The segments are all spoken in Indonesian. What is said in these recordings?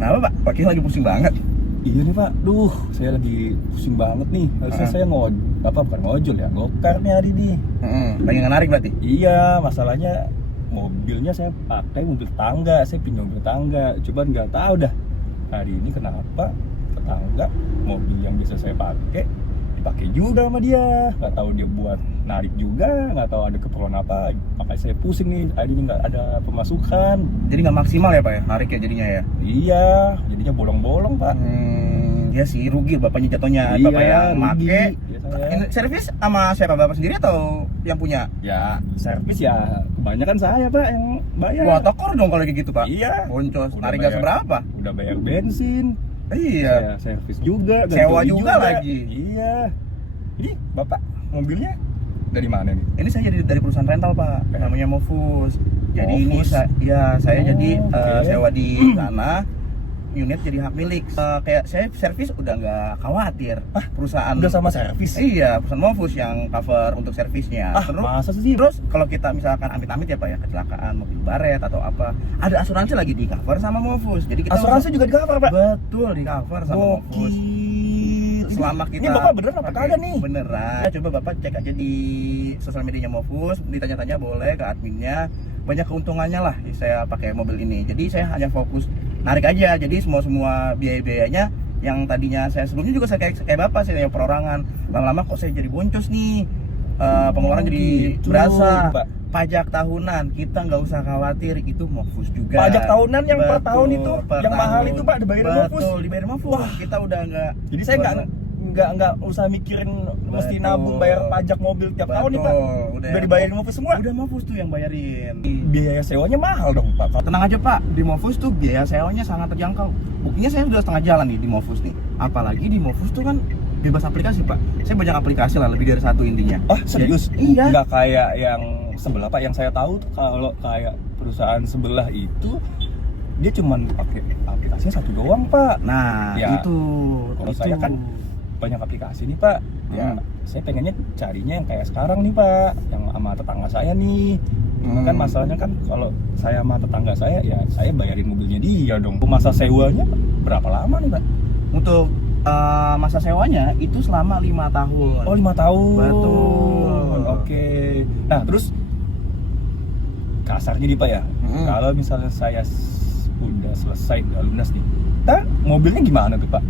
Kenapa Pak? Pakai lagi pusing banget. Iya nih Pak, saya lagi pusing banget nih. Harusnya saya bukan ngojol ya, gokar nih hari ini. Lagi nggak narik berarti? Iya, masalahnya mobilnya saya pakai mobil tangga, saya pinjam mobil tangga. Coba nggak tahu dah hari ini kenapa tetangga mobil yang bisa saya pakai dipakai juga sama dia. Nggak tahu dia buat narik juga, nggak tahu ada keperluan apa. Makanya saya pusing nih, hari ini nggak ada pemasukan. Jadi nggak maksimal ya Pak ya, narik ya jadinya ya? Iya, jadinya bolong-bolong Pak. Ya sih, rugi bapaknya jatuhnya. Iya, Bapak yang make. Iya, saya. Ini servis sama siapa, Bapak sendiri atau yang punya? Ya, servis ya kebanyakan saya Pak yang bayar. Wah, tokor dong kalau kayak gitu Pak. Iya. Boncos, Udah narik bayar. gas seberapa? Udah bayar bensin. Iya. Saya servis juga, ganti Sewa oli juga lagi. Iya. Jadi Bapak mobilnya dari mana nih? Ini saya jadi dari perusahaan rental Pak, namanya Movus. Jadi ini Movus? saya jadi oke. sewa di sana. Unit jadi hak milik. Kayak saya servis udah nggak khawatir. Perusahaan Udah sama servis? Iya, perusahaan Movus yang cover untuk servisnya. Masa sih? Terus kalau kita misalkan amit-amit ya Pak ya, kecelakaan mobil baret atau apa, ada asuransi lagi di cover sama Movus. Jadi kita Asuransi juga di cover Pak? betul di cover sama Movus. Selama kita Ini Bapak beneran apa kagak nih? Beneran. Coba Bapak cek aja di sosial medianya Movus, ditanya-tanya boleh ke adminnya. Banyak keuntungannya lah saya pakai mobil ini. Jadi saya hanya fokus narik aja. Jadi semua biaya-biayanya yang tadinya saya sebelumnya juga saya kayak Bapak, saya perorangan. Lama-lama kok saya jadi boncos nih. Pengeluaran jadi gitu, berasa. Pak. Pajak tahunan kita nggak usah khawatir, itu Movus juga. Pajak tahunan yang per tahun itu, per yang mahal tahun. itu Pak dibayar Movus. Betul, dibayar Movus. Wah. Kita udah nggak. Jadi saya nggak usah mikirin mesti Betul. nabung bayar pajak mobil tiap tahun nih Pak. Udah Dibayarin Movus semua. Udah Movus tuh yang bayarin. Biaya sewanya mahal dong Pak. Tenang aja Pak, di Movus tuh biaya sewanya sangat terjangkau. Buktinya saya udah setengah jalan nih di Movus nih. Apalagi di Movus tuh kan bebas aplikasi Pak. Saya banyak aplikasi lah, lebih dari satu intinya. Serius? Iya. Nggak kayak yang sebelah Pak, yang saya tahu tuh kalau kayak perusahaan sebelah itu dia cuman pakai aplikasinya satu doang Pak. Nah, Ya, itu. Kalau saya kan banyak aplikasi nih Pak. Ya, saya pengennya carinya yang kayak sekarang nih Pak, yang sama tetangga saya nih. Cuma kan masalahnya kan kalau saya sama tetangga saya, ya saya bayarin mobilnya dia dong. Masa sewanya berapa lama nih Pak? Untuk masa sewanya itu selama 5 tahun. Oh, 5 tahun. Betul. Oke. Nah, terus kasarnya nih Pak ya, kalau misalnya saya udah selesai, udah lunas nih, mobilnya gimana tuh Pak?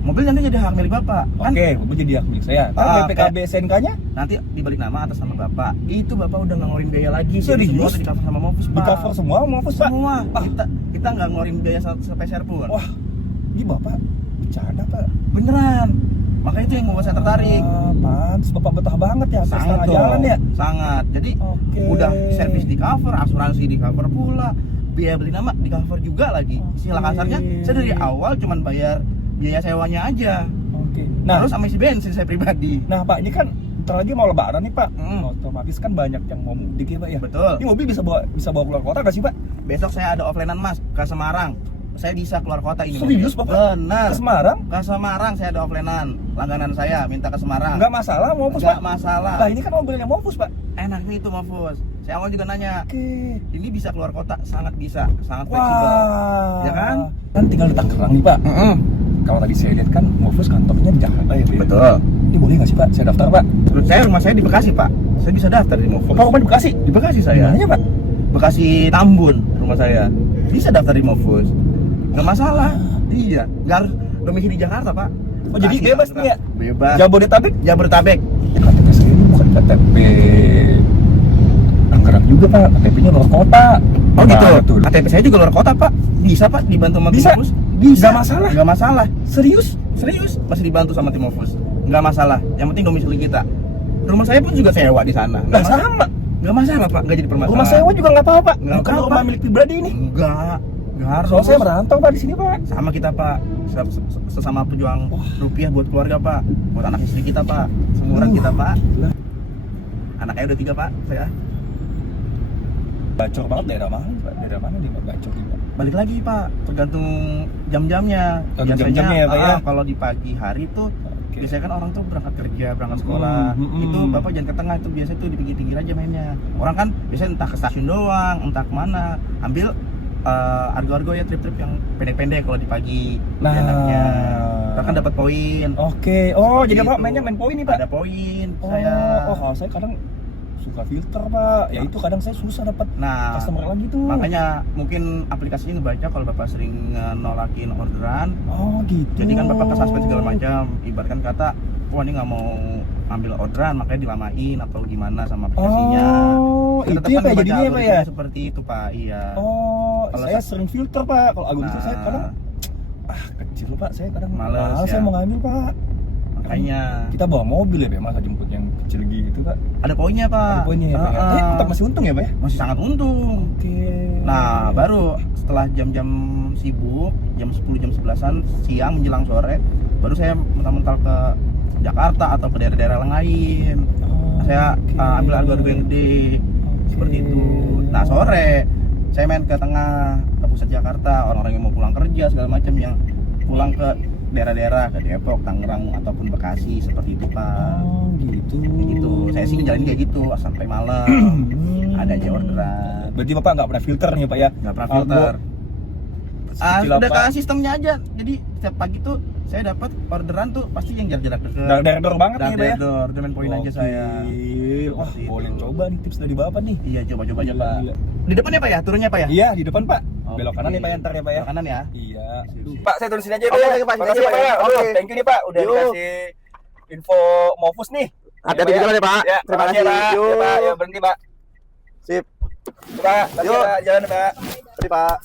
Mobil nanti jadi hak milik Bapak. Oke, mobil jadi hak milik saya. BPKB SNK-nya Nanti dibalik nama atas nama Bapak. Itu Bapak udah nggak ngeluarin biaya lagi. Serius? Jadi semua di cover sama Movus Pak. di cover semua Movus Pak? Semua. Kita nggak ngeluarin biaya sepeser pun. Wah, ini Bapak bercanda Pak? Beneran. Makanya itu yang membuat saya tertarik. Pantes Bapak betah banget ya, Sangat setengah dong. jalan ya? Sangat. Jadi Oke. udah servis di cover, asuransi di cover pula, biaya beli nama di cover juga lagi. Istilah kasarnya saya dari awal cuman bayar biaya sewanya aja. Oke. Nah, terus sama isi bensin saya pribadi. Nah Pak, ini kan bentar lagi mau lebaran nih Pak. Hmm. Otomatis kan banyak yang mau mudik ya Pak ya? Betul. Ini mobil bisa bawa keluar kota gak sih Pak? Besok saya ada offline-an Mas ke Semarang. Saya bisa keluar kota ini. Serius Bapak? Benar. Ke Semarang? Ke Semarang saya ada offline-an. Langganan saya minta ke Semarang. Nggak masalah Movus Nggak Pak? masalah. Lah ini kan mobilnya Movus Pak. Enaknya itu Movus. Saya awal juga nanya. Oke. Ini bisa keluar kota, sangat bisa, sangat fleksibel. Wah. Ya kan? Kan tinggal di Tangerang nih Pak. Kalau tadi saya lihat kan Movus kantornya di Jakarta ya Pak. Betul. Ini boleh nggak sih Pak? Saya daftar Pak. Menurut saya rumah saya di Bekasi Pak. Saya bisa daftar di Movus. Bapak rumah di Bekasi? Di Bekasi saya. Dimana Pak? Bekasi Tambun rumah saya. Bisa daftar di Movus. Nggak masalah. Iya. Nggak harus domisili di Jakarta Pak. Oh jadi Bekasi, bebas Tangerang. nih ya? Bebas. Jabodetabek? Jabodetabek. KTP saya ini bukan KTP Tangerang juga Pak, KTP-nya luar kota. Oh gitu. Gimana tuh? KTP saya juga luar kota Pak. Bisa Pak dibantu sama Bisa? Tim Movus. Bisa. Nggak masalah? Nggak masalah. Serius? Serius masih dibantu sama Tim Movus. Nggak masalah. Yang penting domisili kita. Rumah saya pun juga sewa di sana. Nggak sama. Nggak masalah Pak. Nggak jadi permasalahan. Rumah sewa juga nggak apa-apa Pak. Nggak Bukan apa-apa. rumah milik pribadi ini. Enggak. Nggak harus. Soalnya saya merantau Pak di sini Pak. Sama kita Pak. Sesama pejuang rupiah buat keluarga Pak. Buat anak istri kita Pak. Seumuran kita Pak. Anaknya udah 3 Pak. Saya. Bacor banget daerah mana Pak? Daerah mana nih Pak bacor nih Pak? Balik lagi Pak. Tergantung jam-jamnya. Tergantung jam-jamnya ya, Pak, ya? Kalau di pagi hari tuh Oke. biasanya kan orang tuh berangkat kerja, berangkat sekolah. Itu Bapak jangan ke tengah, itu biasanya tuh di pinggir-pinggir aja mainnya. Orang kan biasanya entah ke stasiun doang, entah kemana. Ambil argo-argo ya, trip-trip yang pendek-pendek kalau di pagi. Nah. Enaknya. Kita kan dapat poin. Oke. Oh, jadi Seperti Pak itu. mainnya main poin nih, Pak? Ada poin. Oh, Saya. kalau saya kadang suka filter, Pak. Ya itu kadang saya susah dapat Nah, customer lagi tuh. makanya mungkin aplikasinya ngebaca kalau Bapak sering nolakin orderan. Oh, gitu. Jadi kan Bapak ke-suspend segala macam. Ibaratkan kata, wah ini nggak mau ambil orderan, makanya dilamain atau gimana sama aplikasinya. Oh, Kita itu tetap ya kan Pak ngebaca jadinya ya, Pak ya? algoritmanya seperti itu, Pak. Iya. Oh, Kalau saya sering filter, Pak. Kalau algoritma Nah. saya kadang kecil, Pak. Saya kadang Males, mahal ya. saya mau ngambil, Pak. Makanya Kita bawa mobil ya, Pak, masa jemput yang kecil gitu, Pak. ada poinnya, Pak. Ada poinnya ya, Pak. Ya? Tapi tetap masih untung ya, Pak ya? masih sangat untung. Oke. Nah, baru setelah jam-jam sibuk, jam 10, jam 11-an siang menjelang sore, baru saya mental-mental ke Jakarta atau ke daerah-daerah lain. Oh, Saya oke. ambil argo-argo yang gede. Seperti itu. Nah, sore saya main ke tengah, ke pusat Jakarta, orang-orang yang mau pulang kerja segala macam yang pulang ke daerah-daerah, ke Depok, Tangerang ataupun Bekasi, seperti itu, Pak. Oh, gitu. Kayak gitu. Saya sih ngejalanin kayak gitu sampai malam. Ada aja orderan. Berarti Bapak nggak pernah filter nih, Pak ya? Nggak pernah filter. Sekecil Udah apa? ke sistemnya aja. Jadi setiap pagi tuh saya dapat orderan tuh pasti yang jarak-jarak dekat. Dar banget nih, Pak ya? Udah main poin aja saya. Gokil. Wah, Seperti boleh itu. coba nih tips dari Bapak nih. Iya, coba-coba aja, Gila, Pak. gila. Di depan ya, Pak ya? Turunnya, Pak ya? Iya, di depan, Pak. Oke. Belok kanan nih, Pak ya, ntar ya, Pak ya. Belok kanan ya. Iya. Sip. Pak, saya turun sini aja ya, Oke, Pak. oke, Pak. Sini Makasih, aja, Pak Pak. ya. Oke. Thank you nih, Pak. Udah Yuk. dikasih info Mofus nih. Hati-hati Ya, di jalan ya, Pak. Ya, Terima makasih, kasih. Pak. Yuk. Ya, Pak. Ya, berhenti, Pak. Sip. Pak, Yuk. jalan, Pak. Terima, Pak.